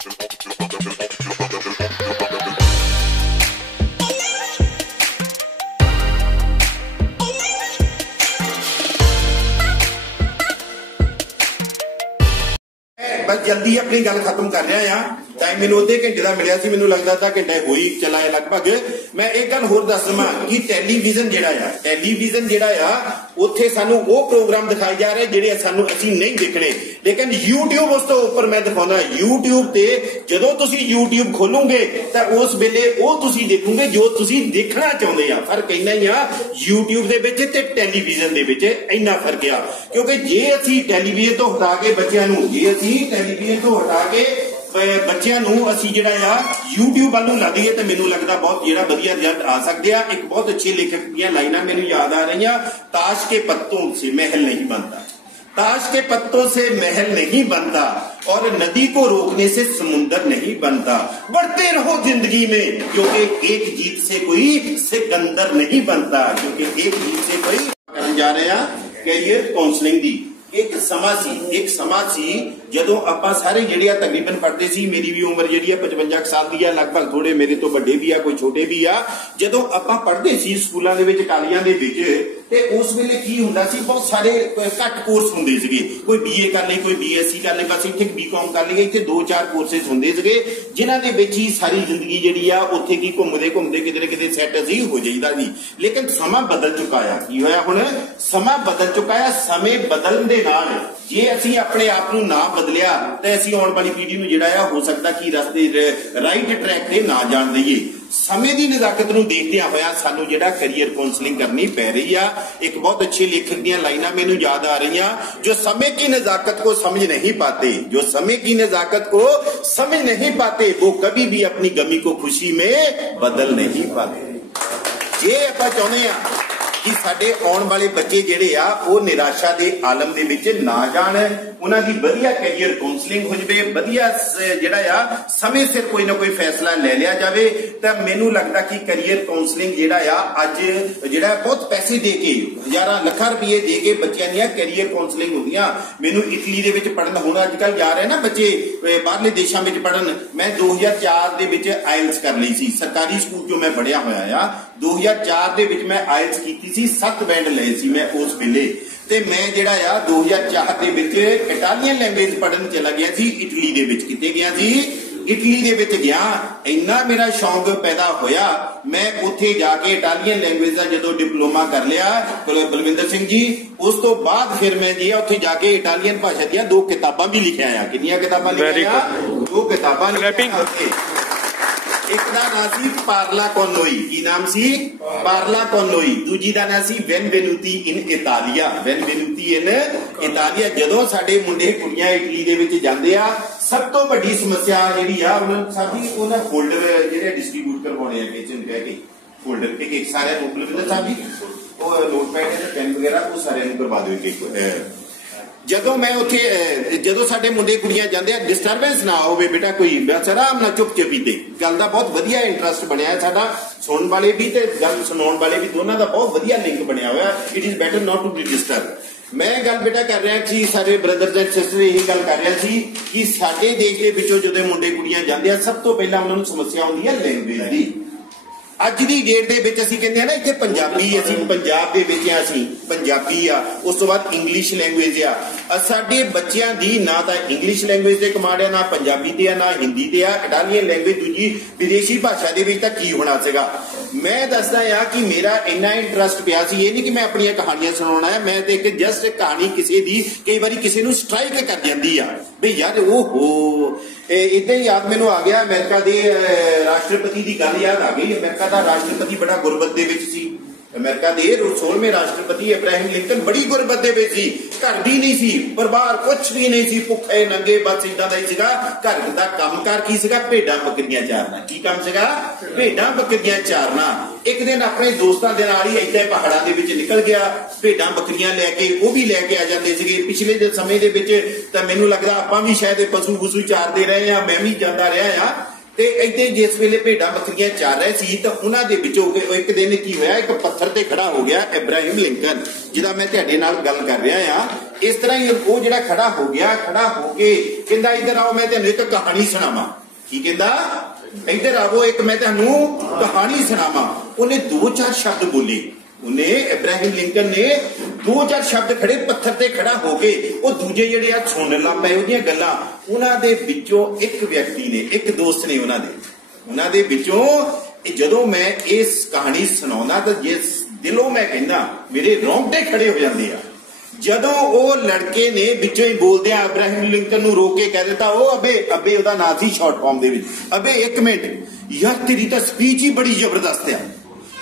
बस जल्दी अपनी गल खत्म कर रहा हाँ। टाइम मैंने अद्धे घंटे का मिलिया सी, मैनूं लगदा था घंटा हो ही चला है लगभग। मैं एक गल होर दस दवां कि टैलीविजन जिहड़ा आ उत्थे सानू वो प्रोग्राम दिखाए जा रहे जिहड़े सानू असीं नहीं देखने, लेकिन यूट्यूब उस तो उपर मैं दिखाउंदा। यूट्यूब ते जदों तुसीं यूट्यूब खोलोगे तां उस वेले वो तुसीं देखोगे जो तुसीं देखना चाहुंदे आ। फर्क इन्ना ही आ यूट्यूब दे विच ते टैलीविजन दे विच, इन्ना फर्क आ। क्योंकि जे असीं टैलीविजन तो हटा के बच्चों नूं, जे असीं टैलीविजन तो हटा के बच्चों नूं असीं जिहड़ा आ यूट्यूब वाल नूं ला दईए तो मैनूं लगदा बहुत जिहड़ा वधिया रिजल्ट आ सकदे आ। एक बहुत अच्छे लेखक दीयां लाइनां मैनूं याद आ रही, ताश के पत्तों से महल नहीं बनता, ताश के पत्तों से महल नहीं बनता, और नदी को रोकने से समुंदर नहीं बनता। बढ़ते रहो जिंदगी में क्योंकि एक जीत से कोई सिकंदर नहीं बनता, क्योंकि एक जीत से कोई। करन जा रहे हैं कैरियर काउंसलिंग दी। एक समा सी जदों आपां सारे जिहड़े आ तकरीबन पढ़दे सी, मेरी भी उम्र जिहड़ी आ 55 साल दी आ, लगभग थोड़े मेरे तो बड़े भी आ कोई छोटे भी आ। जदों आपां पढ़दे सी स्कूलां दे विच कालियां दे विच, ते उस वेले की हुंदा सी बहुत सारे घट कोर्स हुंदे सीगे। कोई बीए कर ले, कोई बीएससी कर ले, बस इत्थे बीकॉम कर ले, इत्थे 2-4 कोर्सेस हुंदे सीगे जिन्हां दे विच ही सारी जिंदगी जिहड़ी आ उत्थे की घुमदे किते ना किते सैट असीं हो जाईदा जी। लेकिन समा बदल चुका आ। की होया हुण? समा बदल चुका आ। समय बदलण दे नाल जे असीं अपने आप नूं ना बदलिया तो असीं आउण वाली पीढ़ी नूं जिहड़ा आ हो सकदा कि रस्ते राइट ट्रैक ते ना जाण दईए। समय की नजाकत नूं देखदियां होया सानू जिहड़ा करियर काउंसलिंग करनी पै रही आ। एक बहुत अच्छे लेखक दीयां लाइनां मैनूं याद आ रही, जो समय की नजाकत को समझ नहीं पाते, जो समय की नजाकत को समझ नहीं पाते वो कभी भी अपनी गमी को खुशी में बदल नहीं पाते। जे आपां चाहुंदे आ कि साडे आउण वाले बच्चे जिहड़े आ वो निराशा दे आलम दे विच ना जाण, उन्हां दी वधिया कैरियर काउंसलिंग हो जाए, वधिया जिहड़ा आ समय सिर कोई ना कोई फैसला ले लिया जाए, तो मैनूं लगदा कि कैरियर काउंसलिंग जिहड़ा आ अज जिहड़ा बहुत पैसे दे के हज़ारां लखां रुपये दे के बच्चों दी कैरियर काउंसलिंग होंदियां। मैनूं इटली दे विच पढ़न हुण अजकल जा रहे ना बच्चे बाहरले देशां विच पढ़न। मैं 2004 दे विच आइल्स कर लई सी, सरकारी स्कूल चों मैं पढ़िया होया आ। 2004 दे विच मैं आइल्स कीती सी, 7 बैंड लए सी मैं उस वेले। ते मैं जिहड़ा आ 2004 दे विच इटालियन लैंग्वेज पढ़न चला गया सी इटली दे विच। किते गया सी? इटली दे विच गया। इन्ना मेरा शौक पैदा होया, मैं उत्थे जाके इटालियन लैंग्वेज का जदों डिप्लोमा कर लिया बलविंदर सिंह जी, उस तो बाद फिर मैं जी उत्थे जाके इटालियन भाषा दी 2 किताबां भी लिखिया आ। कितनियां किताबां लिखिया? 2 किताबां लिखिया। एक दा नाम सी पार्ला कॉनोई। की नाम सी? पार्ला कॉनोई। दूजी दा नाम सी बेनवेनुती इन इतालिया। बेनवेनुती इन इतालिया। जदों साडे मुंडे कुड़ियां इटली दे विच जांदे आ, सब तो वड्डी समस्या जिहड़ी आ उन्हां फोल्डर जिहड़े डिस्ट्रीब्यूट करवाउणे आ किचन कह के फोल्डर एक सारे बलविंदर साहब जी वो नोटपैड ते पेन वगैरह वो सारे करवा दो। जदों मैं उत्थे जदों साडे मुंडे कुड़ियां जांदे आ, डिस्टरबेंस ना होवे बेटा कोई, बस आराम नाल चुप चपी ते गल दा बहुत वधिया इंटरस्ट बनया साडा। सुनन वाले भी ते गल सुनाउण वाले भी दोनों दा बहुत वधिया लिंक बनया होया। It is better not to be disturb. मैं गल बेटा कर रहा कि सारे ब्रदर्स एंड सिस्टर यही गल कर रहा सी कि साडे देश दे विचों जदों मुंडे कुड़ियां जांदे आ, सब तो पहला उन्हां नूं समस्या आउंदी है लैंग्वेज दी। अज दी डेट दे विच असीं कहंदे आ ना इत्थे पंजाबी, असीं पंजाब दे विच असीं पंजाबी आ, उस तो बाद इंग्लिश लैंग्वेज आ। साडे बच्चियां दी ना तां इंग्लिश लैंग्वेज ते कमांड आ, ना पंजाबी ते आ, ना हिंदी ते आ। इटालियन लैंग्वेज दूजी विदेशी भाषा दे विच तां की होना सीगा। मैं दसदा आ कि मेरा इन्ना इंटरस्ट पिया सी, ये नहीं कि मैं अपनी कहानियां सुनाउणा है, मैं ते एक जस्ट कहानी किसी दी कई बारी किसी नूं स्ट्राइक कर जांदी आ भी यार ओहो इदां ही याद मैनूं आ गया। अमेरिका दे राष्ट्रपति की गल याद आ गई। अमेरिका का राष्ट्रपति बड़ा गुरबत दे विच सी। अमेरिका के 16वें राष्ट्रपति अब्राहम लिंकन बड़ी गुरबत दे विच सी, घर भी नहीं सी, परिवार कुछ भी नहीं सी, भुखे नंगे बस इदां दा ही सीगा। घर दा कामकार की सीगा? भेडां बकरियां चारना। की काम सीगा? भेडां बकरियां चारना। एक दिन अपने दोस्तां दे नाल ही इदां पहाड़ां दे विच निकल गया, भेडां बकरियां लैके वो भी लैके आ जांदे सीगे। पिछले दे समय दे विच तां मैनूं लगदा आपां भी शायद पशु पुशु चारदे रहे आ, मैं भी जांदा रहा आ। ਤੇ ਇੱਥੇ ਜਿਸ ਵੇਲੇ ਭੇਡਾਂ ਬੱਕਰੀਆਂ ਚਾਰ ਰਹੇ ਸੀ ਤਾਂ ਉਹਨਾਂ ਦੇ ਵਿੱਚੋਂ ਇੱਕ ਦਿਨ ਕੀ ਹੋਇਆ, ਇੱਕ ਪੱਥਰ ਤੇ ਖੜਾ ਹੋ ਗਿਆ ਇਬਰਾਹਿਮ ਲਿੰਕਨ, ਜਿਹਦਾ ਮੈਂ ਤੁਹਾਡੇ ਨਾਲ ਗੱਲ ਕਰ ਰਿਹਾ ਆ। ਇਸ ਤਰ੍ਹਾਂ ਹੀ ਉਹ ਜਿਹੜਾ ਖੜਾ ਹੋ ਗਿਆ, ਖੜਾ ਹੋ ਕੇ ਕਹਿੰਦਾ ਇੱਧਰ ਆਓ ਮੈਂ ਤੁਹਾਨੂੰ ਇੱਕ ਕਹਾਣੀ ਸੁਣਾਵਾਂ। ਕੀ ਕਹਿੰਦਾ, ਇੱਧਰ ਆਵੋ ਇੱਕ ਮੈਂ ਤੁਹਾਨੂੰ ਕਹਾਣੀ ਸੁਣਾਵਾਂ। ਉਹਨੇ 2-4 ਸ਼ਬਦ ਬੋਲੇ, ਉਹਨੇ ਇਬਰਾਹਿਮ ਲਿੰਕਨ ਨੇ 2-4 ਸ਼ਬਦ ਖੜੇ ਪੱਥਰ ਤੇ ਖੜਾ ਹੋ ਕੇ ਉਹ ਦੂਜੇ ਜਿਹੜੇ ਆ ਸੁਣਨ ਲੱਗ ਪਏ ਉਹਦੀਆਂ ਗੱਲਾਂ। ਉਹਨਾਂ ਦੇ ਵਿੱਚੋਂ ਇੱਕ ਵਿਅਕਤੀ ਨੇ, ਇੱਕ ਦੋਸਤ ਨੇ ਉਹਨਾਂ ਦੇ ਵਿੱਚੋਂ ਜਦੋਂ ਮੈਂ ਇਸ ਕਹਾਣੀ ਸੁਣਾਉਂਦਾ ਤਾਂ ਜਿਸ ਦਿਲੋਂ ਮੈਂ ਕਹਿੰਦਾ ਮੇਰੇ ਰੋਂਗਟੇ ਖੜੇ ਹੋ ਜਾਂਦੇ ਆ। ਜਦੋਂ ਉਹ ਲੜਕੇ ਨੇ ਵਿੱਚੋਂ ਹੀ ਬੋਲਦਿਆਂ ਇਬਰਾਹਿਮ ਲਿੰਕਨ ਨੂੰ ਰੋਕ ਕੇ ਕਹਿ ਦਿੱਤਾ, ਉਹ ਅਬੇ ਉਹਦਾ ਨਾਂ ਸੀ ਸ਼ਾਰਟ ਫਾਰਮ ਦੇ ਵਿੱਚ, ਅਬੇ ਇੱਕ ਮਿੰਟ ਯਾਰ, ਤੇਰੀ ਤਾਂ ਸਪੀਚ ਹੀ ਬੜੀ ਜ਼ਬਰਦਸਤ ਆ,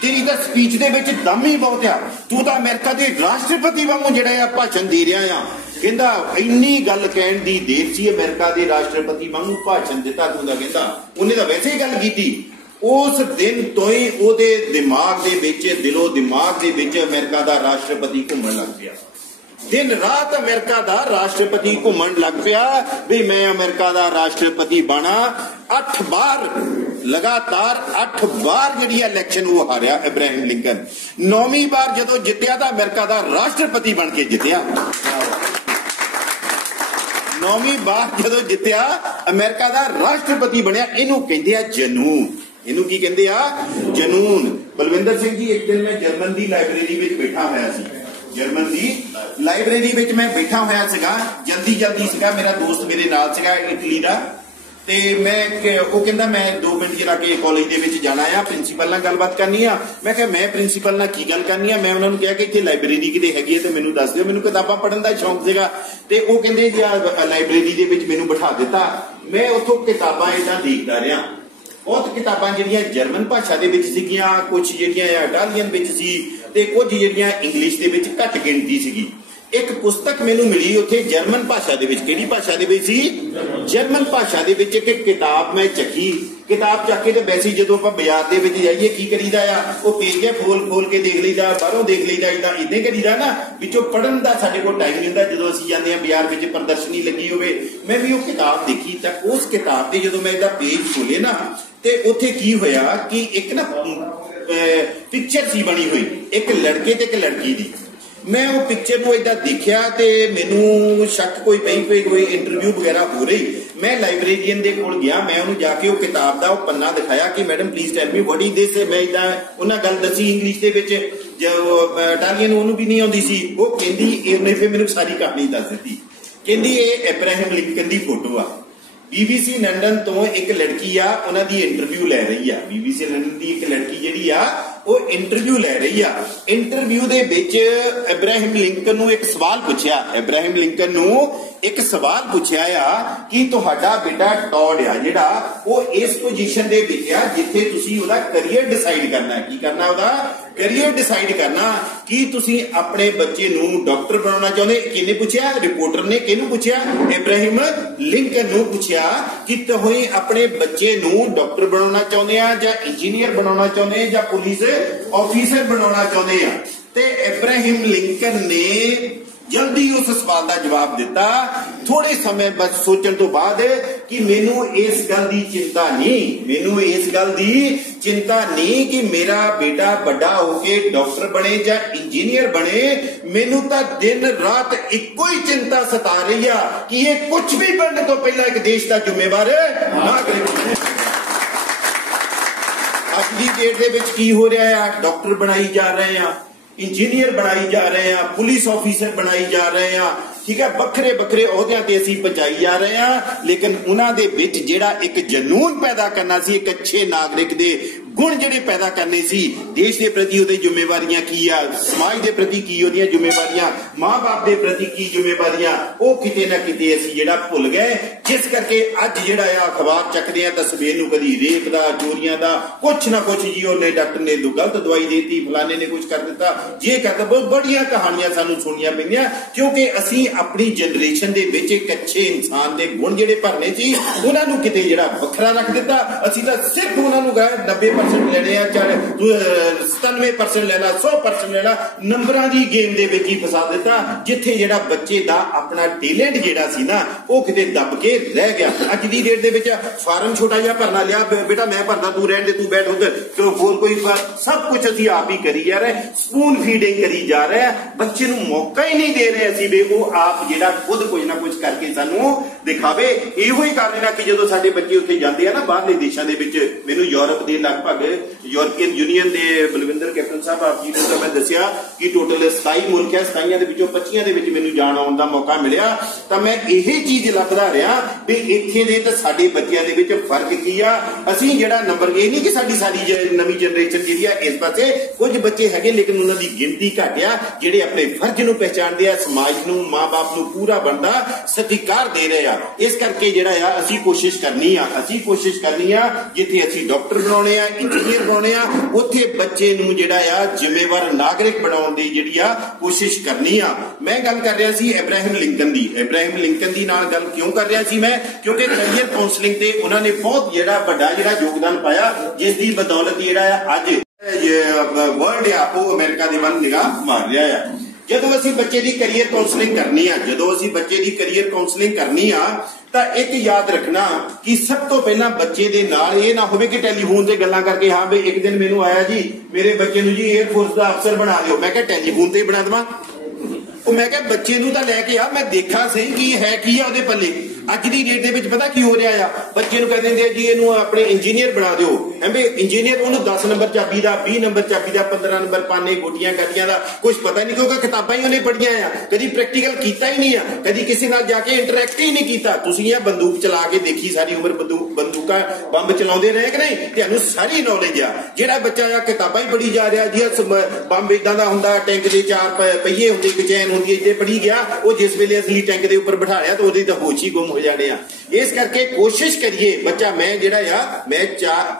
ਤੇਰੀ ਤਾਂ ਸਪੀਚ ਦੇ ਵਿੱਚ ਦਮ ਹੀ ਬਹੁਤ ਆ, ਤੂੰ ਤਾਂ ਅਮਰੀਕਾ ਦੇ ਰਾਸ਼ਟਰਪਤੀ ਵਾਂਗੂ ਜਿਹੜਾ ਆ ਭਾਸ਼ਣ ਦੇ ਰਿਹਾ ਆ। ਕਹਿੰਦਾ ਇੰਨੀ ਗੱਲ ਕਹਿਣ ਦੀ ਦੇਰ ਸੀ, ਅਮਰੀਕਾ ਦੇ ਰਾਸ਼ਟਰਪਤੀ ਵਾਂਗੂ ਭਾਸ਼ਣ ਦਿੱਤਾ ਤੂੰ ਤਾਂ। ਕਹਿੰਦਾ ਉਹਨੇ ਤਾਂ ਵੈਸੇ ਹੀ ਗੱਲ ਕੀਤੀ। ਉਸ ਦਿਨ ਤੋਂ ਹੀ ਉਹਦੇ ਦਿਮਾਗ ਦੇ ਵਿੱਚ, ਦਿਲੋਂ ਦਿਮਾਗ ਦੇ ਵਿੱਚ ਅਮਰੀਕਾ ਦਾ ਰਾਸ਼ਟਰਪਤੀ ਘੁੰਮਣ ਲੱਗ ਪਿਆ। ਦਿਨ ਰਾਤ ਅਮਰੀਕਾ ਦਾ ਰਾਸ਼ਟਰਪਤੀ ਘੁੰਮਣ ਲੱਗ ਪਿਆ ਵੀ ਮੈਂ ਅਮਰੀਕਾ ਦਾ ਰਾਸ਼ਟਰਪਤੀ ਬਣਾ। 8 ਵਾਰ ਲਗਾਤਾਰ 8 ਵਾਰ ਜਿਹੜੀ ਇਲੈਕਸ਼ਨ ਉਹ ਹਾਰਿਆ ਇਬਰਾਹਿਮ ਲਿੰਕਨ। 9ਵੀਂ ਵਾਰ ਜਦੋਂ ਜਿੱਤਿਆ ਤਾਂ ਅਮਰੀਕਾ ਦਾ ਰਾਸ਼ਟਰਪਤੀ ਬਣ ਕੇ ਜਿੱਤਿਆ। 9ਵੀਂ ਵਾਰ ਜਦੋਂ ਜਿੱਤਿਆ ਅਮਰੀਕਾ ਦਾ ਰਾਸ਼ਟਰਪਤੀ ਬਣਿਆ। ਇਹਨੂੰ ਕਹਿੰਦੇ ਆ ਜਨੂਨ। ਇਹਨੂੰ ਕੀ ਕਹਿੰਦੇ ਆ, ਜਨੂਨ। ਬਲਵਿੰਦਰ ਸਿੰਘ ਜੀ, ਇੱਕ ਦਿਨ ਮੈਂ ਜਰਮਨ ਦੀ ਲਾਇਬ੍ਰੇਰੀ ਵਿੱਚ ਬੈਠਾ ਹੋਇਆ ਸੀ, ਜਰਮਨ ਦੀ ਲਾਇਬ੍ਰੇਰੀ ਵਿੱਚ ਮੈਂ ਬੈਠਾ ਹੋਇਆ ਸੀਗਾ, ਜਲਦੀ ਸੀਗਾ, ਮੇਰਾ ਦੋਸਤ ਮੇਰੇ ਨਾਲ ਸੀਗਾ ਇਟਲੀ ਦਾ, ਤੇ ਉਹ ਕਹਿੰਦਾ ਮੈਂ 2 ਮਿੰਟ ਜਰਾ ਕੇ ਕਾਲਜ ਦੇ ਵਿੱਚ ਜਾਣਾ ਆ, ਪ੍ਰਿੰਸੀਪਲ ਨਾਲ ਗੱਲਬਾਤ ਕਰਨੀ ਆ। ਮੈਂ ਕਿਹਾ ਮੈਂ ਪ੍ਰਿੰਸੀਪਲ ਨਾਲ ਕੀ ਗੱਲ ਕਰਨੀ ਆ। ਮੈਂ ਉਹਨਾਂ ਨੂੰ ਕਿਹਾ ਕਿ ਇੱਥੇ ਲਾਇਬ੍ਰੇਰੀ ਕਿਤੇ ਹੈਗੀ ਹੈ ਤੇ ਮੈਨੂੰ ਦੱਸ ਦਿਓ, ਮੈਨੂੰ ਕਿਤਾਬਾਂ ਪੜ੍ਹਨ ਦਾ ਸ਼ੌਂਕ ਸੀਗਾ। ਤੇ ਉਹ ਕਹਿੰਦੇ ਜੀ ਲਾਇਬ੍ਰੇਰੀ ਦੇ ਵਿੱਚ ਮੈਨੂੰ ਬਿਠਾ ਦਿੱਤਾ। ਮੈਂ ਉੱਥੋਂ ਕਿਤਾਬਾਂ ਏਦਾਂ ਦੇਖਦਾ ਰਿਹਾ। ਬਹੁਤ ਕਿਤਾਬਾਂ ਜਿਹੜੀਆਂ ਜਰਮਨ ਭਾਸ਼ਾ ਦੇ ਵਿੱਚ ਸੀਗੀਆਂ, ਕੁਝ ਜਿਹੜੀਆਂ ਇਟਾਲੀਅਨ ਵਿੱਚ ਸੀ ਤੇ ਕੁਝ ਜਿਹੜੀਆਂ ਇੰਗਲਿਸ਼ ਦੇ ਵਿੱਚ ਘੱਟ ਗਿਣਤੀ ਸੀਗੀ। ਇੱਕ ਪੁਸਤਕ ਮੈਨੂੰ ਮਿਲੀ ਉੱਥੇ ਜਰਮਨ ਭਾਸ਼ਾ ਦੇ ਵਿੱਚ। ਕਿਹੜੀ ਭਾਸ਼ਾ ਦੇ ਵਿੱਚ ਸੀ? ਜਰਮਨ ਭਾਸ਼ਾ ਦੇ ਵਿੱਚ। ਇੱਕ ਕਿਤਾਬ ਮੈਂ ਚੱਕੀ, ਕਿਤਾਬ ਚੱਕ ਕੇ ਤੇ ਵੈਸੇ ਜਦੋਂ ਆਪਾਂ ਬਾਜ਼ਾਰ ਦੇ ਵਿੱਚ ਜਾਈਏ ਕੀ ਕਰੀਦਾ ਆ, ਉਹ ਪੇਜ ਖੋਲ ਕੇ ਦੇਖ ਲਈਦਾ, ਬਾਹਰੋਂ ਦੇਖ ਲਈਦਾ, ਇਦਾਂ ਕਰੀਦਾ ਨਾ, ਵਿੱਚੋਂ ਪੜ੍ਹਨ ਦਾ ਸਾਡੇ ਕੋਲ ਟਾਈਮ ਨਹੀਂ ਹੁੰਦਾ। ਜਦੋਂ ਅਸੀਂ ਜਾਂਦੇ ਹਾਂ ਬਾਜ਼ਾਰ ਵਿੱਚ ਪ੍ਰਦਰਸ਼ਨੀ ਲੱਗੀ ਹੋਵੇ, ਮੈਂ ਵੀ ਉਹ ਕਿਤਾਬ ਦੇਖੀ ਤਾਂ ਉਸ ਕਿਤਾਬ ਤੇ ਜਦੋਂ ਮੈਂ ਇਹਦਾ ਪੇਜ ਖੋਲੇ ਨਾ ਤੇ ਉੱਥੇ ਕੀ ਹੋਇਆ ਕਿ ਇੱਕ ਨਾ ਪਿਕਚਰ ਸੀ ਬਣੀ ਹੋਈ, ਇੱਕ ਲੜਕੇ ਤੇ ਇੱਕ ਲੜਕੀ ਦੀ। ਮੈਂ ਉਹ ਪਿਕਚਰ ਨੂੰ ਏਦਾਂ ਦੇਖਿਆ ਤੇ ਮੈਨੂੰ ਸ਼ੱਕ ਕੋਈ ਪਈ ਕੋਈ ਇੰਟਰਵਿਊ ਵਗੈਰਾ ਹੋ ਰਹੀ। ਮੈਂ ਲਾਇਬ੍ਰੇਰੀਅਨ ਦੇ ਕੋਲ ਗਿਆ, ਮੈਂ ਉਹਨੂੰ ਜਾ ਕੇ ਉਹ ਕਿਤਾਬ ਦਾ ਉਹ ਪੰਨਾ ਦਿਖਾਇਆ ਕਿ madam please tell me what is this. ਮੈਂ ਏਦਾਂ ਉਹਨਾਂ ਗੱਲ ਦੱਸੀ ਇੰਗਲਿਸ਼ ਦੇ ਵਿੱਚ, ਜੋ ਇਟਾਲੀਅਨ ਉਹਨੂੰ ਵੀ ਨਹੀਂ ਆਉਂਦੀ ਸੀ। ਉਹ ਕਹਿੰਦੀ, ਉਹਨੇ ਫਿਰ ਮੈਨੂੰ ਸਾਰੀ ਕਹਾਣੀ ਦੱਸ ਦਿੱਤੀ। ਕਹਿੰਦੀ ਇਹ ਇਬਰਾਹਿਮ ਲਿੰਕਨ ਦੀ ਫੋਟੋ ਆ। BBC ਲੰਡਨ ਤੋਂ ਇੱਕ ਲੜਕੀ ਆ, ਉਹਨਾਂ ਦੀ ਇੰਟਰਵਿਊ ਲੈ ਰਹੀ ਆ। BBC ਲੰਡਨ ਦੀ ਇੱਕ ਲੜਕੀ ਜਿਹੜੀ ਆ ਉਹ ਇੰਟਰਵਿਊ ਲੈ ਰਹੀ ਆ। ਇੰਟਰਵਿਊ ਦੇ ਵਿੱਚ ਇਬਰਾਹਿਮ ਲਿੰਕਨ ਨੂੰ ਇੱਕ ਸਵਾਲ ਪੁੱਛਿਆ। ਇਬਰਾਹਿਮ ਲਿੰਕਨ ਨੂੰ ਇੱਕ ਸਵਾਲ ਪੁੱਛਿਆ ਆ ਕਿ ਤੁਹਾਡਾ ਬੇਟਾ ਟੌਡ ਆ ਜਿਹੜਾ, ਉਹ ਇਸ ਪੋਜੀਸ਼ਨ ਦੇ ਵਿੱਚ ਆ ਜਿੱਥੇ ਤੁਸੀਂ ਉਹਦਾ ਕੈਰੀਅਰ ਡਿਸਾਈਡ ਕਰਨਾ। ਕੀ ਕਰਨਾ? ਉਹਦਾ ਕੈਰੀਅਰ ਡਿਸਾਈਡ ਕਰਨਾ। ਕੀ ਤੁਸੀਂ ਆਪਣੇ ਬੱਚੇ ਨੂੰ ਡਾਕਟਰ ਬਣਾਉਣਾ ਚਾਹੁੰਦੇ? ਕਿਹਨੇ ਪੁੱਛਿਆ? ਰਿਪੋਰਟਰ ਨੇ। ਕਿਹਨੂੰ ਪੁੱਛਿਆ? ਇਬਰਾਹਿਮ ਲਿੰਕਨ ਨੂੰ ਪੁੱਛਿਆ ਕਿ ਤੁਸੀਂ ਆਪਣੇ ਬੱਚੇ ਨੂੰ ਡਾਕਟਰ ਬਣਾਉਣਾ ਚਾਹੁੰਦੇ ਆ ਜਾਂ ਇੰਜੀਨੀਅਰ ਬਣਾਉਣਾ ਚਾਹੁੰਦੇ ਆ ਜਾਂ ਪੁਲਿਸ ਆਫੀਸਰ ਬਣਾਉਣਾ ਚਾਹੁੰਦੇ ਆ। ਤੇ ਇਬਰਾਹਿਮ ਲਿੰਕਨ ਨੇ ਜਲਦੀ ਉਸ ਸਵਾਲ ਦਾ ਜਵਾਬ ਦਿੱਤਾ, ਥੋੜੇ ਸਮੇਂ ਬਸ ਸੋਚਣ ਤੋਂ ਬਾਅਦ, ਕਿ ਮੈਨੂੰ ਇਸ ਗੱਲ ਦੀ ਚਿੰਤਾ ਨਹੀਂ ਕਿ ਮੇਰਾ ਬੇਟਾ ਵੱਡਾ ਹੋ ਕੇ ਡਾਕਟਰ ਬਣੇ ਜਾਂ ਇੰਜੀਨੀਅਰ ਬਣੇ। ਮੈਨੂੰ ਤਾਂ ਦਿਨ ਰਾਤ ਇੱਕੋ ਹੀ ਚਿੰਤਾ ਸਤਾ ਰਹੀ ਆ ਕਿ ਇਹ ਕੁਝ ਵੀ ਬਣਨ ਤੋਂ ਪਹਿਲਾਂ ਇੱਕ ਦੇਸ਼ ਦਾ ਜ਼ਿੰਮੇਵਾਰ ਨਾਗਰਿਕ ਬਣੇ। ਅੱਜ ਦੀ ਡੇਟ ਦੇ ਵਿੱਚ ਕੀ ਹੋ ਰਿਹਾ ਆ? ਡਾਕਟਰ ਬਣਾਈ ਜਾ ਰਹੇ ਆ, ਇੰਜੀਨੀਅਰ ਬਣਾਈ ਜਾ ਰਹੇ ਆ, ਪੁਲਿਸ ਆਫੀਸਰ ਬਣਾਈ ਜਾ ਰਹੇ ਆ, ਠੀਕ ਹੈ, ਵੱਖਰੇ ਅਹੁਦਿਆਂ ਤੇ ਅਸੀਂ ਪਹੁੰਚਾਈ ਜਾ ਰਹੇ ਆ। ਲੇਕਿਨ ਉਹਨਾਂ ਦੇ ਵਿੱਚ ਜਿਹੜਾ ਇੱਕ ਜਨੂਨ ਪੈਦਾ ਕਰਨਾ ਸੀ, ਇੱਕ ਅੱਛੇ ਨਾਗਰਿਕ ਦੇ ਗੁਣ ਜਿਹੜੇ ਪੈਦਾ ਕਰਨੇ ਸੀ, ਦੇਸ਼ ਦੇ ਪ੍ਰਤੀ ਉਹਦੇ ਜ਼ਿੰਮੇਵਾਰੀਆਂ ਕੀ ਆ, ਸਮਾਜ ਦੇ ਪ੍ਰਤੀ ਕੀ ਉਹਦੀਆਂ ਜ਼ਿੰਮੇਵਾਰੀਆਂ, ਮਾਂ-ਬਾਪ ਦੇ ਪ੍ਰਤੀ ਕੀ ਜ਼ਿੰਮੇਵਾਰੀਆਂ, ਉਹ ਕਿਤੇ ਨਾ ਕਿਤੇ ਅਸੀਂ ਜਿਹੜਾ ਭੁੱਲ ਗਏ। ਜਿਸ ਕਰਕੇ ਅੱਜ ਜਿਹੜਾ ਆ ਅਖਬਾਰ ਚੱਕਦੇ ਆ ਤਾਂ ਸਵੇਰ ਨੂੰ ਕਦੀ ਰੇਪ ਦਾ, ਚੋਰੀਆਂ ਦਾ, ਕੁਛ ਨਾ ਕੁਛ ਜੀ ਉਹਨੇ ਡਾਕਟਰ ਨੇ ਗਲਤ ਦਵਾਈ ਦੇਤੀ, ਫਲਾਣੇ ਨੇ ਕੁਛ ਕਰ ਦਿੱਤਾ, ਜੇ ਕਰਦਾ। ਬਹੁਤ ਬੜੀਆਂ ਕਹਾਣੀਆਂ ਸਾਨੂੰ ਸੁਣੀਆਂ ਪਈਆਂ ਕਿਉਂਕਿ ਅਸੀਂ ਆਪਣੀ ਜਨਰੇਸ਼ਨ ਦੇ ਵਿੱਚ ਇੱਕ ਅੱਛੇ ਇਨਸਾਨ ਦੇ ਗੁਣ ਜਿਹੜੇ ਭਰਨੇ ਸੀ ਉਹਨਾਂ ਨੂੰ ਕਿਤੇ ਜਿਹੜਾ ਵੱਖਰਾ ਰੱਖ ਦਿੱਤਾ। ਅਸੀਂ ਤਾਂ ਸਿਰਫ ਉਹਨਾਂ ਨੂੰ 90% 90% ਲੈਣੇ ਆ, 97% ਲੈਣਾ, 100% ਲੈਣਾ, ਨੰਬਰਾਂ ਦੀ ਗੇਮ ਦੇ ਵਿੱਚ ਹੀ ਫਸਾ ਦਿੱਤਾ, ਜਿੱਥੇ ਜਿਹੜਾ ਬੱਚੇ ਦਾ ਆਪਣਾ ਟੈਲੈਂਟ ਜਿਹੜਾ ਸੀ ਨਾ ਉਹ ਕਿਤੇ ਦੱਬ ਕੇ ਰਹਿ ਗਿਆ। ਅੱਜ ਦੀ ਡੇਟ ਦੇ ਵਿੱਚ ਫਾਰਮ ਛੋਟਾ ਜਿਹਾ ਭਰਨਾ ਲਿਆ, ਬੇਟਾ ਮੈਂ ਭਰਦਾ, ਤੂੰ ਰਹਿਣ ਦੇ, ਤੂੰ ਬੈਠ ਉਧਰ, ਕਿਉਂ ਹੋਰ ਕੋਈ ਸਭ ਕੁਝ ਅਸੀਂ ਆਪ ਹੀ ਕਰੀ ਜਾ ਰਹੇ, ਸਪੂਨ ਫੀਡਿੰਗ ਕਰੀ ਜਾ ਰਹੇ ਆ, ਬੱਚੇ ਨੂੰ ਮੌਕਾ ਹੀ ਨਹੀਂ ਦੇ ਰਹੇ ਅਸੀਂ ਵੀ ਉਹ ਆਪ ਜਿਹੜਾ ਖੁਦ ਕੁਝ ਨਾ ਕੁਝ ਕਰਕੇ ਸਾਨੂੰ ਦਿਖਾਵੇ। ਇਹੋ ਹੀ ਕਾਰਨ ਆ ਕਿ ਜਦੋਂ ਸਾਡੇ ਬੱਚੇ ਉੱਥੇ ਜਾਂਦੇ ਆ ਨਾ ਬਾਹਰਲੇ ਦੇਸ਼ਾਂ ਦੇ ਵਿੱਚ, ਮੈਨੂੰ ਯੂਰਪ ਦੇ ਲਗਭਗ ਯੂਰਪੀਅਨ ਯੂਨੀਅਨ ਦੇ ਬਲਵਿੰਦਰ ਕੈਪਟਨ ਸਾਹਿਬ ਆਪ ਜੀ ਨੂੰ ਮੈਂ ਦੱਸਿਆ ਕਿ ਟੋਟਲ 27 ਮੁਲਕ ਹੈ, 27 ਦੇ ਵਿੱਚੋਂ 25 ਦੇ ਵਿੱਚ ਮੈਨੂੰ ਜਾਣ ਆਉਣ ਦਾ ਮੌਕਾ ਮਿਲਿਆ, ਤਾਂ ਮੈਂ ਇਹ ਚੀਜ਼ ਲੱਭਦਾ ਰਿਹਾ ਵੀ ਇੱਥੇ ਦੇ ਤੇ ਸਾਡੇ ਬੱਚਿਆਂ ਦੇ ਵਿੱਚ ਫਰਕ ਕੀ ਆ। ਅਸੀਂ ਜਿਹੜਾ ਨੰਬਰ, ਇਹ ਨਹੀਂ ਕਿ ਸਾਡੀ ਸਾਰੀ ਨਵੀਂ ਜਨਰੇਸ਼ਨ ਜਿਹੜੀ ਆ ਇਸ ਪਾਸੇ, ਕੁਝ ਬੱਚੇ ਹੈਗੇ ਲੇਕਿਨ ਉਹਨਾਂ ਦੀ ਗਿਣਤੀ ਘੱਟ ਆ ਜਿਹੜੇ ਆਪਣੇ ਫਰਜ਼ ਨੂੰ ਪਹਿਚਾਣਦੇ ਆ, ਸਮਾਜ ਨੂੰ, ਮਾਂ-ਬਾਪ ਨੂੰ ਪੂਰਾ ਬਣਦਾ ਸਤਿਕਾਰ ਦੇ ਰਹੇ ਆ। ਇਸ ਕਰਕੇ ਜਿਹੜਾ ਆ ਅਸੀਂ ਕੋਸ਼ਿਸ਼ ਕਰਨੀ ਆ ਜਿੱਥੇ ਅਸੀਂ ਡਾਕਟਰ ਬਣਾਉਣੇ ਆ, ਇੰਜੀਨੀਅਰ ਬਣਾਉਣੇ ਆ, ਉੱਥੇ ਬੱਚੇ ਨੂੰ ਜਿਹੜਾ ਆ ਜ਼ਿੰਮੇਵਾਰ ਨਾਗਰਿਕ ਬਣਾਉਣ ਦੀ ਜਿਹੜੀ ਆ ਕੋਸ਼ਿਸ਼ ਕਰਨੀ ਆ। ਮੈਂ ਗੱਲ ਕਰ ਰਿਹਾ ਸੀ ਇਬਰਾਹਿਮ ਲਿੰਕਨ ਦੀ ਨਾਲ ਗੱਲ ਕਿਉਂ ਕਰ ਰਿਹਾ ਸੀ ਮੈਂ, ਕਿਉਂਕਿ ਕੈਰੀਅਰ ਕਾਉਂਸਲਿੰਗ ਤੇ ਉਹਨਾਂ ਨੇ ਬਹੁਤ ਜਿਹੜਾ ਵੱਡਾ ਯੋਗਦਾਨ ਪਾਇਆ, ਜਿਸ ਦੀ ਬਦੌਲਤ ਜਿਹੜਾ ਆ ਅੱਜ ਵਰਲਡ ਆ ਉਹ ਅਮਰੀਕਾ ਦੇ ਵੱਲ ਨਿਗਾਹ ਮਾਰ ਰਿਹਾ ਆ। ਜਦੋਂ ਅਸੀਂ ਬੱਚੇ ਦੀ ਕੈਰੀਅਰ ਕਾਉਂਸਲਿੰਗ ਕਰਨੀ ਆ ਤਾਂ ਇੱਕ ਯਾਦ ਰੱਖਣਾ ਕਿ ਸਭ ਤੋਂ ਪਹਿਲਾਂ ਬੱਚੇ ਦੇ ਨਾਲ ਇਹ ਨਾ ਹੋਵੇ ਕਿ ਟੈਲੀਫੋਨ ਤੇ ਗੱਲਾਂ ਕਰਕੇ, ਹਾਂ ਬਈ ਇੱਕ ਦਿਨ ਮੈਨੂੰ ਆਇਆ ਜੀ ਮੇਰੇ ਬੱਚੇ ਨੂੰ ਜੀ 에ਅਰਫੋਰਸ ਦਾ ਅਫਸਰ ਬਣਾ ਦਿਓ, ਮੈਂ ਕਿਹਾ ਟੈਲੀਫੋਨ ਤੇ ਬਣਾ ਦੇਵਾਂ, ਉਹ ਮੈਂ ਕਿਹਾ ਬੱਚੇ ਨੂੰ ਤਾਂ ਲੈ ਕੇ ਆ, ਮੈਂ ਦੇਖਾਂ ਸਹੀ ਕੀ ਹੈ ਕੀ ਆ ਉਹਦੇ ਪੱਲੇ। ਅੱਜ ਦੀ ਡੇਟ ਦੇ ਵਿੱਚ ਪਤਾ ਕੀ ਹੋ ਰਿਹਾ ਆ, ਬੱਚੇ ਨੂੰ ਕਹਿ ਦਿੰਦੇ ਆ ਜੀ ਇਹਨੂੰ ਆਪਣੇ ਇੰਜੀਨੀਅਰ ਬਣਾ ਦਿਓ, ਐਵੇਂ ਇੰਜੀਨੀਅਰ, ਉਹਨੂੰ 10 ਨੰਬਰ ਚਾਬੀ ਦਾ, 20 ਨੰਬਰ ਚਾਬੀ ਦਾ, 15 ਨੰਬਰ ਪਾਨੇ, ਗੋਟੀਆਂ ਗਾਟੀਆਂ ਦਾ ਕੁਝ ਪਤਾ ਨਹੀਂ, ਕਿਉਂਕਿ ਕਿਤਾਬਾਂ ਹੀ ਉਹਨੇ ਪੜ੍ਹੀਆਂ ਆ, ਕਦੀ ਪ੍ਰੈਕਟੀਕਲ ਕੀਤਾ ਹੀ ਨਹੀਂ ਆ, ਕਦੀ ਕਿਸੇ ਨਾਲ ਜਾ ਕੇ ਇੰਟਰੈਕਟ ਹੀ ਨਹੀਂ ਕੀਤਾ। ਤੁਸੀਂ ਇਹ ਬੰਦੂਕ ਚਲਾ ਕੇ ਦੇਖੀ, ਸਾਰੀ ਉਮਰ ਬੰਦੂਕਾਂ ਬੰਬ ਚਲਾਉਂਦੇ ਰਹੇ ਕਿ ਨਹੀਂ, ਤੁਹਾਨੂੰ ਸਾਰੀ ਨੌਲੇਜ ਆ। ਜਿਹੜਾ ਬੱਚਾ ਆ ਕਿਤਾਬਾਂ ਹੀ ਪੜ੍ਹੀ ਜਾ ਰਿਹਾ ਜੀ, ਬੰਬ ਇਦਾਂ ਦਾ ਹੁੰਦਾ, ਟੈਂਕ ਦੇ 4 ਪਹੀਏ ਹੁੰਦੇ, ਇੱਕ ਚੈਨ ਹੁੰਦੀ ਹੈ, ਜੇ ਪੜ੍ਹੀ ਗਿਆ ਉਹ ਜਿਸ ਵੇਲੇ ਅਸੀਂ ਟੈਂਕ ਦੇ ਉੱਪਰ ਬਿਠਾਇਆ ਤਾਂ ਉਹਦੀ ਤਾਂ ਹੋਸ਼ ਹੀ ਗੁੰਮ ਹੋ ਜਾਣੇ ਆ। ਇਸ ਕਰਕੇ ਕੋਸ਼ਿਸ਼ ਕਰੀਏ ਬੱਚਾ, ਮੈਂ ਜਿਹੜਾ ਆ ਮੈਂ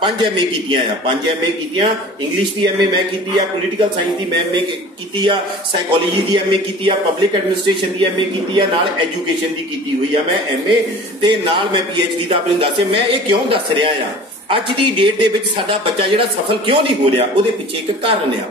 5 MA ਕੀਤੀਆਂ ਆ, 5 MA ਕੀਤੀਆਂ, ਇੰਗਲਿਸ਼ ਦੀ MA ਮੈਂ ਕੀਤੀ ਆ, ਪੋਲੀਟੀਕਲ ਸਾਇੰਸ ਦੀ ਮੈਂ MA ਕੀਤੀ ਆ, ਸਾਈਕੋਲੋਜੀ ਦੀ MA ਕੀਤੀ ਆ, ਪਬਲਿਕ ਐਡਮਿਨਿਸਟ੍ਰੇਸ਼ਨ ਦੀ MA ਕੀਤੀ ਆ, ਨਾਲ ਐਜੂਕੇਸ਼ਨ ਦੀ ਕੀਤੀ ਹੋਈ ਆ ਮੈਂ MA, ਤੇ ਨਾਲ ਮੈਂ PhD ਦਾ ਆਪਣੇ ਦੱਸਿਆ। ਮੈਂ ਇਹ ਕਿਉਂ ਦੱਸ ਰਿਹਾ ਆ, ਅੱਜ ਦੀ ਡੇਟ ਦੇ ਵਿੱਚ ਸਾਡਾ ਬੱਚਾ ਜਿਹੜਾ ਸਫਲ ਕਿਉਂ ਨਹੀਂ ਹੋ ਰਿਹਾ, ਉਹਦੇ ਪਿੱਛੇ ਇੱਕ ਕਾਰਨ ਆ,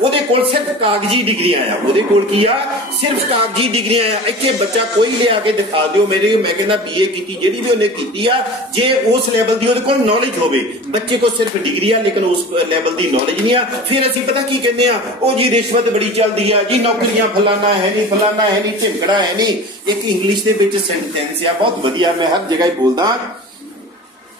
ਉਹਦੇ ਕੋਲ ਸਿਰਫ ਕਾਗਜ਼ੀ ਡਿਗਰੀਆਂ ਆ, ਉਹਦੇ ਕੋਲ ਕੀ ਆ, ਸਿਰਫ ਕਾਗਜ਼ੀ ਡਿਗਰੀਆਂ ਆ। ਇੱਥੇ ਬੱਚਾ ਕੋਈ ਲਿਆ ਕੇ ਦਿਖਾ ਦਿਓ ਮੇਰੇ, ਮੈਂ ਕਹਿੰਦਾ BA ਕੀਤੀ, ਜਿਹੜੀ ਵੀ ਉਹਨੇ ਕੀਤੀ ਆ, ਜੇ ਉਸ ਲੈਵਲ ਦੀ ਉਹਦੇ ਕੋਲ ਨੌਲੇਜ ਹੋਵੇ, ਬੱਚੇ ਕੋਲ ਸਿਰਫ ਡਿਗਰੀ ਆ ਲੇਕਿਨ ਉਸ ਲੈਵਲ ਦੀ ਨੌਲੇਜ ਨਹੀਂ ਆ, ਫਿਰ ਅਸੀਂ ਪਤਾ ਕੀ ਕਹਿੰਦੇ ਆ, ਉਹ ਜੀ ਰਿਸ਼ਵਤ ਬੜੀ ਚੱਲਦੀ ਆ ਜੀ, ਨੌਕਰੀਆਂ ਫਲਾਨਾ ਹੈ ਨਹੀਂ, ਝਿਮਕੜਾ ਹੈ ਨਹੀਂ। ਇੱਕ ਇੰਗਲਿਸ਼ ਦੇ ਵਿੱਚ ਸੈਂਟੈਂਸ ਆ ਬਹੁਤ ਵਧੀਆ, ਮੈਂ ਹਰ ਜਗ੍ਹਾ ਹੀ ਬੋਲਦਾ,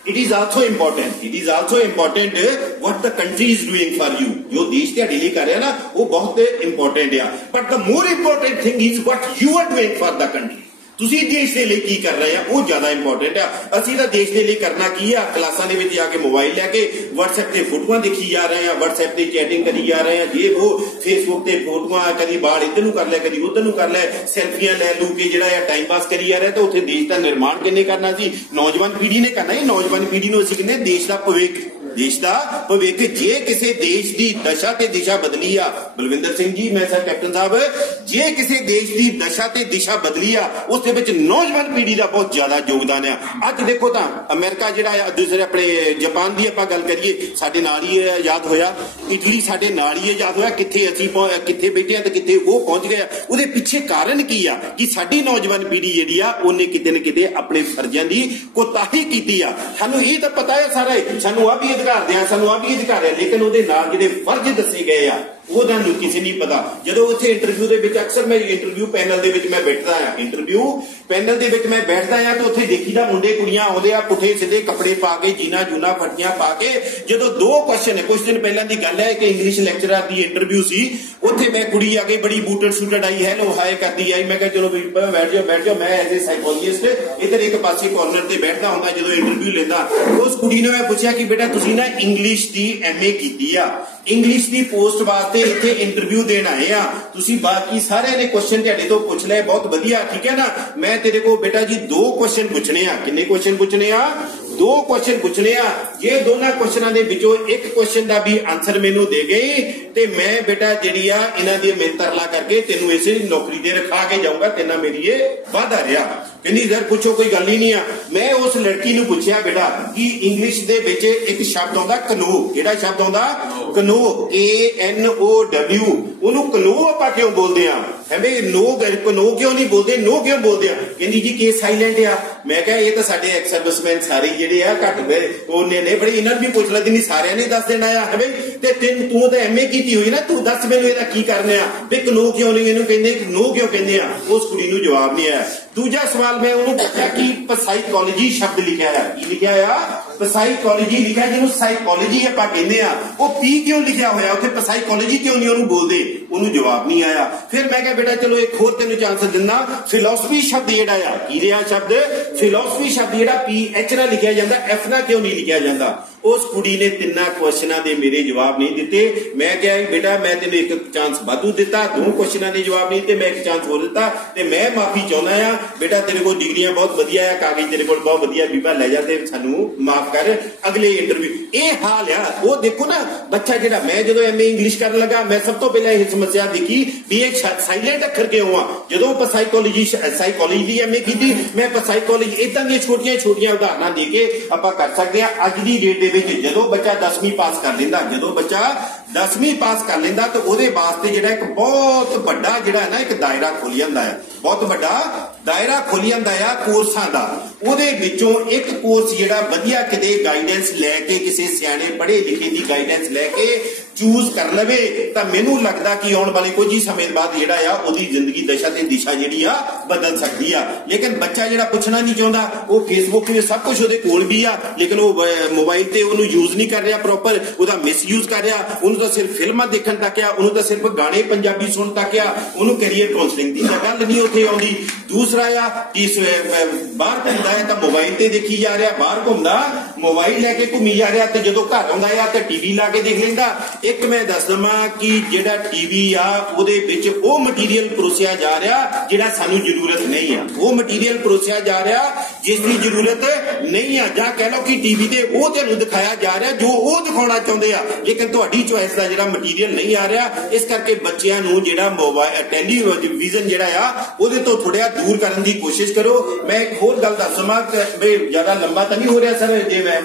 It is also important what the country is doing for you. जो देश ਤੁਹਾਡੇ ਲਈ ਕਰ ਰਿਹਾ ਨਾ ਉਹ ਬਹੁਤ ਇੰਪੋਰਟੈਂਟ ਆ, but the more important thing is what you are doing for the country. ਤੁਸੀਂ ਦੇਸ਼ ਦੇ ਲਈ ਕੀ ਕਰ ਰਹੇ ਆ ਉਹ ਜ਼ਿਆਦਾ ਇੰਪੋਰਟੈਂਟ ਆ। ਅਸੀਂ ਤਾਂ ਦੇਸ਼ ਦੇ ਲਈ ਕਰਨਾ ਕੀ ਆ, ਕਲਾਸਾਂ ਦੇ ਵਿੱਚ ਜਾ ਕੇ ਮੋਬਾਈਲ ਲੈ ਕੇ WhatsApp ਤੇ ਫੋਟੋਆਂ ਦੇਖੀ ਜਾ ਰਹੇ ਆ, WhatsApp ਤੇ ਚੈਟਿੰਗ ਕਰੀ ਜਾ ਰਹੇ ਆ, ਜੇ ਉਹ Facebook ਤੇ ਫੋਟੋਆਂ, ਕਦੀ ਬਾਲ ਇੱਧਰ ਨੂੰ ਕਰ ਲੈ, ਕਦੀ ਉੱਧਰ ਨੂੰ ਕਰ ਲੈ, ਸੈਲਫੀਆਂ ਲੈ ਲੂ ਕੇ ਜਿਹੜਾ ਆ ਟਾਈਮ ਪਾਸ ਕਰੀ ਜਾ ਰਿਹਾ। ਤਾਂ ਉੱਥੇ ਦੇਸ਼ ਦਾ ਨਿਰਮਾਣ ਕਿੰਨੇ ਕਰਨਾ ਸੀ, ਨੌਜਵਾਨ ਪੀੜ੍ਹੀ ਨੇ ਕਰਨਾ। ਇਹ ਨੌਜਵਾਨ ਪੀੜ੍ਹੀ ਨੂੰ ਅਸੀਂ ਕਹਿੰਦੇ ਦੇਸ਼ ਦਾ ਭਵਿੱਖ, ਜੇ ਕਿਸੇ ਦੇਸ਼ ਦੀ ਦਸ਼ਾ ਤੇ ਦਿਸ਼ਾ ਬਦਲੀ ਆ, ਬਲਵਿੰਦਰ ਸਿੰਘ ਜੀ, ਮੈਂ ਸਰ ਕੈਪਟਨ ਸਾਹਿਬ, ਜੇ ਕਿਸੇ ਦੇਸ਼ ਦੀ ਦਸ਼ਾ ਤੇ ਦਿਸ਼ਾ ਬਦਲੀ ਆ, ਉਸ ਦੇ ਵਿੱਚ ਨੌਜਵਾਨ ਪੀੜ੍ਹੀ ਦਾ ਬਹੁਤ ਜ਼ਿਆਦਾ ਯੋਗਦਾਨ ਆ। ਅੱਜ ਦੇਖੋ ਤਾਂ ਅਮਰੀਕਾ ਜਿਹੜਾ ਆ, ਦੂਸਰੇ ਆਪਣੇ ਜਾਪਾਨ ਦੀ ਆਪਾਂ ਗੱਲ ਕਰੀਏ, ਸਾਡੇ ਨਾਲ ਹੀ ਆਜ਼ਾਦ ਹੋਇਆ, ਇਟਲੀ ਸਾਡੇ ਨਾਲ ਹੀ ਆਜ਼ਾਦ ਹੋਇਆ, ਕਿੱਥੇ ਅਸੀਂ ਕਿੱਥੇ ਬੈਠੇ ਆ ਤੇ ਕਿੱਥੇ ਉਹ ਪਹੁੰਚ ਗਏ। ਉਹਦੇ ਪਿੱਛੇ ਕਾਰਨ ਕੀ ਆ ਕਿ ਸਾਡੀ ਨੌਜਵਾਨ ਪੀੜ੍ਹੀ ਜਿਹੜੀ ਆ ਉਹਨੇ ਕਿਤੇ ਨਾ ਕਿਤੇ ਆਪਣੇ ਫਰਜ਼ਾਂ ਦੀ ਕੋਤਾਹੀ ਕੀਤੀ ਆ। ਸਾਨੂੰ ਇਹ ਤਾਂ ਪਤਾ ਹੈ ਸਾਰਾ, ਸਾਨੂੰ ਆ ਵੀ ਅਧਿਕਾਰ ਦਿਆਂ, ਸਾਨੂੰ ਆ ਵੀ ਅਧਿਕਾਰ ਹੈ, ਲੇਕਿਨ ਉਹਦੇ ਨਾਲ ਜਿਹੜੇ ਫਰਜ਼ ਦੱਸੇ ਗਏ ਆ ਉਹਦਾ ਨੂੰ ਕਿਸੇ ਨਹੀਂ ਪਤਾ। ਜਦੋਂ ਉੱਥੇ ਇੰਟਰਵਿਊ ਦੇ ਵਿੱਚ, ਅਕਸਰ ਮੈਂ ਇੰਟਰਵਿਊ ਪੈਨਲ ਦੇ ਵਿੱਚ ਮੈਂ ਬੈਠਦਾ ਆ, ਤਾਂ ਉੱਥੇ ਦੇਖੀਦਾ ਮੁੰਡੇ ਕੁੜੀਆਂ ਆਉਂਦੇ ਆ ਪੁੱਠੇ ਸਿੱਧੇ ਕੱਪੜੇ ਪਾ ਕੇ, ਜੂਨਾ ਫੱਟੀਆਂ ਪਾ ਕੇ। ਜਦੋਂ 2 ਕੁਐਸਚਨ, ਕੁਝ ਦਿਨ ਪਹਿਲਾਂ ਦੀ ਗੱਲ ਹੈ ਕਿ ਇੰਗਲਿਸ਼ ਲੈਕਚਰਰ ਦੀ ਇੰਟਰਵਿਊ ਸੀ, ਉੱਥੇ ਮੈਂ ਕੁੜੀ ਆ ਗਈ ਬੜੀ ਬੂਟਡ ਸੂਟਡ ਆਈ, ਹੈਲੋ ਹਾਏ ਕਰਦੀ ਆਈ, ਮੈਂ ਕਿਹਾ ਚਲੋ ਬੈਠ ਜਾਓ। ਮੈਂ ਐਜ਼ ਏ ਸਾਈਕੋਲੋਜਿਸਟ ਇੱਧਰ ਇੱਕ ਪਾਸੇ ਕਾਰਨਰ ਤੇ ਬੈਠਦਾ ਹੁੰਦਾ ਜਦੋਂ ਇੰਟਰਵਿਊ ਲੈਂਦਾ। ਉਸ ਕੁੜੀ ਨੇ ਮੈਂ ਪੁੱਛਿਆ ਕਿ ਬੇਟਾ ਤੁਸੀਂ ਨਾ ਇੰਗਲਿਸ਼ ਦੀ MA ਕੀਤੀ ਆ, ਇੰਗਲਿਸ਼ ਦੀ ਪੋਸਟ ਵਾਸਤੇ ਇੱਥੇ ਇੰਟਰਵਿਊ ਦੇਣ ਆਏ ਆ, ਤੁਸੀਂ ਬਾਕੀ ਸਾਰਿਆਂ ਨੇ ਕੁਐਸਚਨ ਤੁਹਾਡੇ ਤੋਂ ਪੁੱਛ ਲਏ, ਬਹੁਤ ਵਧੀਆ, ਠੀਕ ਹੈ ਨਾ। ਮੈਂ ਤੇਰੇ ਕੋਲ ਬੇਟਾ ਜੀ 2 ਕੁਐਸਚਨ ਪੁੱਛਣੇ ਆ। ਕਿੰਨੇ ਕੁਐਸਚਨ ਪੁੱਛਣੇ ਆ? 2 ਕੁਐਸਚਨ ਪੁੱਛਣੇ ਆ। ਜੇ ਦੋਨਾਂ ਕੁਐਸਚਨਾਂ ਦੇ ਵਿੱਚੋਂ ਇੱਕ ਕੁਐਸਚਨ ਦਾ ਵੀ ਆਨਸਰ ਮੈਨੂੰ ਦੇ ਗਈ ਤੇ ਮੈਂ ਬੇਟਾ ਜਿਹੜੀ ਆ ਇਹਨਾਂ ਦੀ ਮਿਹਨਤ ਤਰਲਾ ਕਰਕੇ ਤੈਨੂੰ ਇਸੇ ਨੌਕਰੀ ਤੇ ਰਖਾ ਕੇ ਜਾਊਂਗਾ, ਤੇਨਾਂ ਮੇਰੀ ਇਹ ਵਾਅਦਾ ਰਿਹਾ। कहती सर पूछो कोई गल ही नहीं आ। मैं उस लड़की नूं पुछया बेटा कि इंग्लिश दे विच एक शब्द आउंदा कनो, किहड़ा शब्द आउंदा कनो, KNOW, ओनू कनो आपां क्यों बोलदे आ? है भाई नो कनो क्यों नहीं बोलते, नो क्यों बोलते आ? कहंदी जी के साइलेंट आ। मैं कहा ये तो साडे एक्स सर्विसमैन सारे जिहड़े आ घट ओने ने बड़े, इन्हां भी पुछ लदी नहीं, सारिਆਂ ने दस देना है भाई। ते तू तो MA कीती हुई ना, तू दस मैनूं इहदा की करना आ भी कनो क्यों नहीं इहनूं कहंदे, नो क्यों कहंदे आ? उस कुड़ी नूं जवाब नहीं आया। दूजा सवाल मैं उन्होंने पूछा कि पसाइकोलॉजी शब्द लिखा है, की लिखा है? पसाइकोलॉजी लिखा, जिन्होंने साइकोलॉजी आपां कहंदे आ, वो पी क्यों लिखा होया उत्थे, पसाइकोलॉजी क्यों नहीं उन्होंने बोलते? उन्होंने जवाब नहीं आया। फिर मैं कहा बेटा चलो एक होर तेनों चांस दिंदा, फिलोसफी शब्द जिहड़ा आ, की रहा शब्द फिलोसफी शब्द जिहड़ा PH नाल लिखा जाता, F नाल क्यों नहीं लिखा जाता? उस कुड़ी ने तिना क्वेश्चनां दे मेरे जवाब नहीं दिते। मैं कहा बेटा मैं तेन एक चांस वाधू दिता, 2 क्वेश्चनां दे जवाब नहीं दिते, मैं एक चांस हो दिता ते मैं माफी चाहुंदा आ। बेटा तेरे को डिग्रियां बहुत वधिया है, कागज तेरे को बहुत वधिया, बीबा ले जा ते सानू माफ कर, अगले इंटरव्यू। ये हाल आ। वो देखो ना बच्चा जिहड़ा, मैं जो MA इंग्लिश करन लगा, मैं सब तो पहले यह समस्या देखी भी एक साइलेंट अखर क्यों आ। जो साइकोलॉजी की MA की, मैं साइकोलॉजी इदां दी छोटियां छोटियां उदाहरणां दे के आपां कर सकते हैं। अज दी डेट जो बच्चा 10वीं पास कर लेंदा, जो बच्चा 10वीं पास कर लेंदा तो ਉਹਦੇ वास्ते ਜਿਹੜਾ ਇੱਕ बहुत ਵੱਡਾ ਜਿਹੜਾ ਹੈ ਨਾ ਇੱਕ दायरा खुल ਜਾਂਦਾ है, बहुत ਵੱਡਾ दायरा खुल ਜਾਂਦਾ ਆ ਕੋਰਸਾਂ ਦਾ। ਉਹਦੇ ਵਿੱਚੋਂ ਇੱਕ ਕੋਰਸ ਜਿਹੜਾ ਵਧੀਆ ਕਿਤੇ ਗਾਈਡੈਂਸ ਲੈ ਕੇ, ਕਿਸੇ ਸਿਆਣੇ ਪੜ੍ਹੇ ਲਿਖੇ ਦੀ ਗਾਈਡੈਂਸ ਲੈ ਕੇ ਚੂਜ਼ ਕਰ ਲਵੇ ਤਾਂ ਮੈਨੂੰ ਲੱਗਦਾ ਕਿ ਆਉਣ ਵਾਲੇ ਕੁਝ ਹੀ ਸਮੇਂ ਬਾਅਦ ਜਿਹੜਾ ਆ ਉਹਦੀ ਜ਼ਿੰਦਗੀ ਦਸ਼ਾ ਤੇ ਦਿਸ਼ਾ ਜਿਹੜੀ ਆ ਬਦਲ ਸਕਦੀ ਆ। ਲੇਕਿਨ ਬੱਚਾ ਜਿਹੜਾ ਪੁੱਛਣਾ ਨਹੀਂ ਚਾਹੁੰਦਾ, ਉਹ ਫੇਸਬੁੱਕ ਤੇ ਸਭ ਕੁਝ ਉਹਦੇ ਕੋਲ ਵੀ ਆ, ਲੇਕਿਨ ਉਹ ਮੋਬਾਈਲ ਤੇ ਉਹਨੂੰ ਯੂਜ਼ ਨਹੀਂ ਕਰ ਰਿਹਾ ਪ੍ਰੋਪਰ, ਉਹਦਾ ਮਿਸਯੂਜ਼ ਕਰ ਰਿਹਾ। ਉਹਨੂੰ ਤਾਂ ਸਿਰਫ ਫਿਲਮਾਂ ਦੇਖਣ ਤੱਕ ਆ, ਉਹਨੂੰ ਤਾਂ ਸਿਰਫ ਗਾਣੇ ਪੰਜਾਬੀ ਸੁਣਨ ਤੱਕ ਆ, ਉਹਨੂੰ ਕੈਰੀਅਰ ਕਾਉਂਸਲਿੰਗ ਦੀ ਗੱਲ ਨਹੀਂ ਉੱਥੇ ਆਉਂਦੀ। ਦੂਸਰਾ ਆ ਕਿ ਬਾਹਰ ਘੁੰਮਦਾ ਹੈ ਤਾਂ ਮੋਬਾਈਲ ਤੇ ਦੇਖੀ ਜਾ ਰਿਹਾ, ਬਾਹਰ ਘੁੰਮਦਾ ਮੋਬਾਈਲ ਲੈ ਕੇ ਘੁੰਮੀ ਜਾ ਰਿਹਾ, ਤੇ ਜਦੋਂ ਘਰ ਆਉਂਦਾ ਆ ਤਾਂ ਟੀਵੀ ਲਾ ਕੇ ਦੇਖ ਲੈਂਦਾ। ਇੱਕ ਮੈਂ ਦੱਸ ਦਵਾਂ ਕਿ ਜਿਹੜਾ ਟੀਵੀ ਆ ਉਹਦੇ ਵਿੱਚ ਉਹ ਮਟੀਰੀਅਲ ਪਰੋਸਿਆ ਜਾ ਰਿਹਾ ਜਿਹੜਾ ਸਾਨੂੰ ਜ਼ਰੂਰਤ ਨਹੀਂ ਆ, ਉਹ ਮਟੀਰੀਅਲ ਪਰੋਸਿਆ ਜਾ ਰਿਹਾ ਜਿਸ ਦੀ ਜ਼ਰੂਰਤ ਨਹੀਂ ਆ, ਜਾਂ ਕਹਿ ਲਓ ਕਿ ਟੀਵੀ ਤੇ ਉਹ ਤੁਹਾਨੂੰ ਦਿਖਾਇਆ ਜਾ ਰਿਹਾ ਜੋ ਉਹ ਦਿਖਾਉਣਾ ਚਾਹੁੰਦੇ ਆ, ਲੇਕਿਨ ਤੁਹਾਡੀ ਚੋਇਸ ਦਾ ਜਿਹੜਾ ਮਟੀਰੀਅਲ ਨਹੀਂ ਆ ਰਿਹਾ। ਇਸ ਕਰਕੇ ਬੱਚਿਆਂ ਨੂੰ ਜਿਹੜਾ ਮੋਬਾਈਲ ਟੈਲੀਵਿਜ਼ਨ ਜਿਹੜਾ ਆ ਉਹਦੇ ਤੋਂ ਥੋੜਾ दूर करने की कोशिश करो। मैं एक होर गल दस दवां, जिਆਦਾ लंबा तो नहीं हो रहा सर, जे मैं